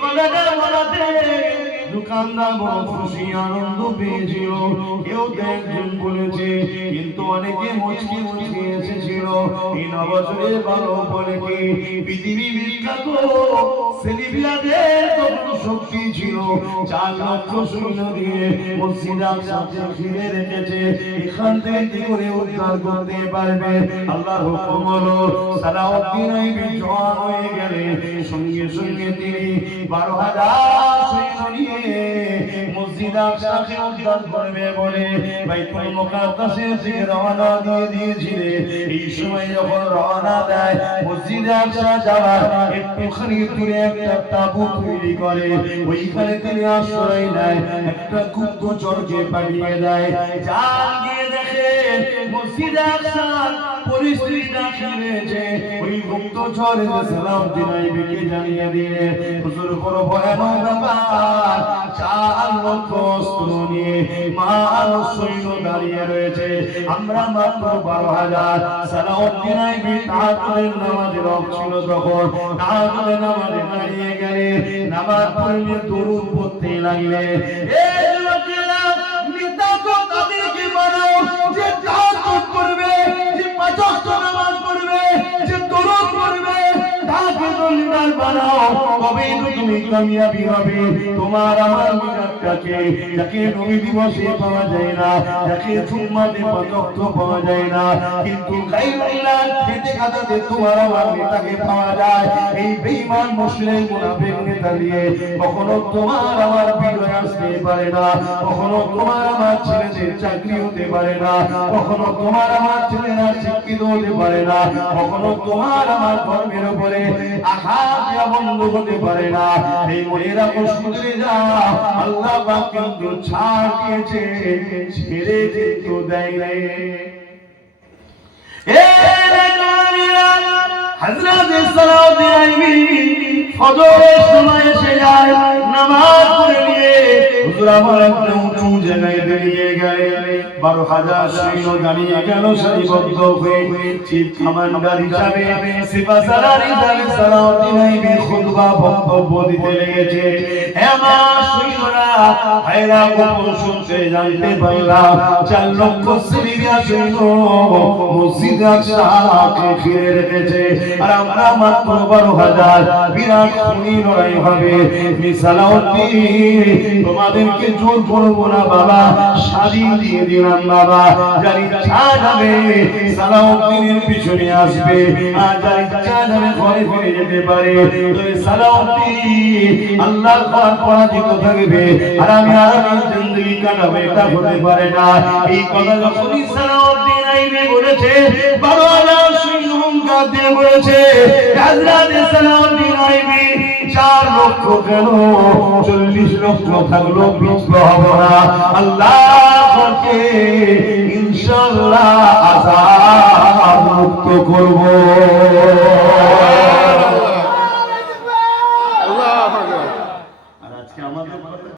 কথাটা বলাতে দোকানদার বড় খুশি আনন্দ পেয়েছিল। কেউ একজন বলেছে, কিন্তু অনেকে মুচকি মুচকি এসেছিল। এই নববছরের ভালো বলে কি পৃথিবী বিখ্যাত সেলিব্রিটিদের কত শক্তি ছিল, 4 লক্ষ সৈন্য দিয়ে মসজিদ আকসাকে ঘিরে রেখেছে। এখান থেকে কি করে উদ্ধার করতে পারবে? আল্লাহর হুকুম হলো সালাউদ্দিন আইবি জওয়ান হয়ে গেলে সঙ্গে সঙ্গে তিনি 12,000 সৈন্য নিয়ে মসজিদ আকসাকে উদ্ধার করবে বলে বাইতুল মুকাদ্দাসের দিকে রওনা দিয়ে দিয়েছিলেন। এই সময় যখন রওনা দেয় মসজিদ আকসা যাওয়ার একটুখানি দূরে একটা তাঁবু তৈরি করে, ওইখানে তিনি আশ্রয় নেয়। একটা গুপ্তচরকে পাঠিয়ে দেয়, যান গিয়ে দেখে মসজিদ আকসার পরিস্থিতিটা কি হয়েছে। ওই গুপ্তচর সালাউদ্দিন আইবিকে জানিয়ে দিলে, হুজুর বড় ভয়ানক ব্যাপার, 4 লক্ষ অস্ত্র নিয়ে মানুষ সৈন্য দাঁড়িয়ে রয়েছে, আমরা মাত্র 12,000। সালাউদ্দিন আইবি তাহাজ্জুদের নামাজে রব ছিল, তখন তাহাজ্জুদের নামাজে দাঁড়িয়ে গেলে নামাজ পড়লে দরুদ পড়তে লাগলে। এই যুবকেরা নেতা তো তাদেরকে বানাও যে তাহাজ্জুদ করবে, যে 5 ওয়াক্ত নামাজ পড়বে, যে দরুদ পড়বে, তাকে তো লিডার বানাও। তবেই তো তুমি কামিয়াবি হবে। তোমার আমার মিলাদটাকে যাকে নবী দিবসে পাওয়া যায় না, যাকে জুম্মাতে 5 ওয়াক্ত পাওয়া যায় না, কিন্তু গায়রুল্লাহ খেতে খাতাতে তোমার আমার নেতাকে পাওয়া যায়। এই বেঈমান মুশরিক মুনাফিক নেতা দিয়ে কখনো তোমার আমার বিজয় আসতে পারে না, কখনো তোমার আমার ছেলেদের চাকরি হতে পারে না, কখনো তোমার আমার ছেলেরা শিক্ষিত হতে পারে না, কখনো তোমার আমার ধর্মের উপরে আঘাত বন্ধ হতে পারে না। এই মনে রাখো, শুধরে যাও, আল্লাহ পাক কিন্তু ছাড় দিয়েছে, ছেড়ে যেতে দেয় না। হযরত সালাউদ্দিন আইবি ফজরের সময় এসে যায়, নামাজ পড়ে নিয়ে হুজুর আমার একটা উঁচু জায়গায় দাঁড়িয়ে গেলেন। 12,000 সৈন্য দাঁড়িয়ে গেল সারিবদ্ধ হয়ে। চিফ কমান্ডার হিসাবে সিপাহসালার হিসাবে সালাউদ্দিন আইবি খুতবা বক্তব্য দিতে লেগেছে। হে আমার সৈন্যরা, ভাইরা, গোপন শুনতে জানতে পারলাম 4 লক্ষ সিরিয়া সৈন্য মসজিদ আকসাকে ঘিরে রেখেছে, আর আমরা মাত্র 12,000। বিরাট খুনি লড়াই হবে। সালাউদ্দিন তোমাদেরকে জোর করবো না বাবা, স্বাধীন দিয়ে দিলাম বাবা। যার ইচ্ছা যাবে সালাউদ্দিনের পিছনে আসবে, আর যার ইচ্ছা যাবে ঘরে ফিরে যেতে পারে। সালাউদ্দিন আল্লাহর পথ পরাজিত থাকবে, আর আমি জিন্দেগি কাটাবো, এটা হতে পারে না। এই কথা যখনই সালাউদ্দিন আইবি বলেছে, 12,000 সৈন্য হুঙ্কার দিয়ে বলেছে, হযরত সালাউদ্দিন আইবি 4 লক্ষ কেন 40 লক্ষ থাকলো পিছপা হবো না। আল্লাহ পাকে ইনশাআল্লাহ